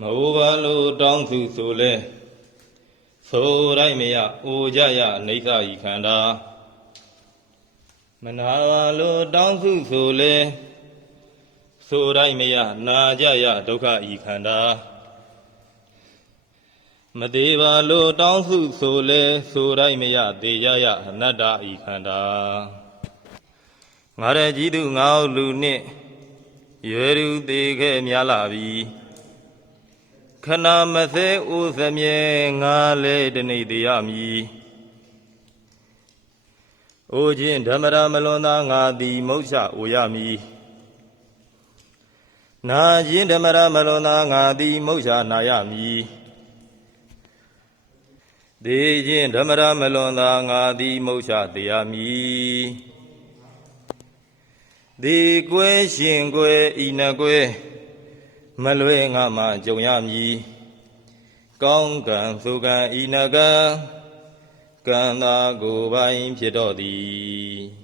မအိုပါလို့တောင်းသူဆိုလဲဆိုတိုင်းမရအိုကြရအိဋ္ဌဤခန္ဓာမနာပါလို့တောင်းသူဆိုလဲဆိုတိုင်းမရနာကြရဒုက္ခဤခန္ဓာမသေးပါလို့တောင်းစုဆိုလဲဆိုတိုင်းမရသေးကြရအနတ္တဤခန္ဓာငါရဲ့ကြီးသူငါ့လူနှင့်ရွယ်သူသေးခဲ့များလာပြီ ခဏမသေးဥသမြဲငါလဲတနေတရားမည်အိုခြင်းဓမ္မရာမလွန်သာငါသည်မုတ်ချအိုရမည်နာခြင်းဓမ္မရာမလွန်သာငါသည်မုတ်ချနာရမည်သေခြင်းဓမ္မရာမလွန်သာငါသည်မုတ်ချတရားမည်ဒီကွယ်ရှင်ကွယ်ဤနကွယ် မလွဲငါမှကြုံရမည်ကောင်းကံသုကံဤနကံကံသာကိုယ်ပိုင်ဖြစ်တော်သည်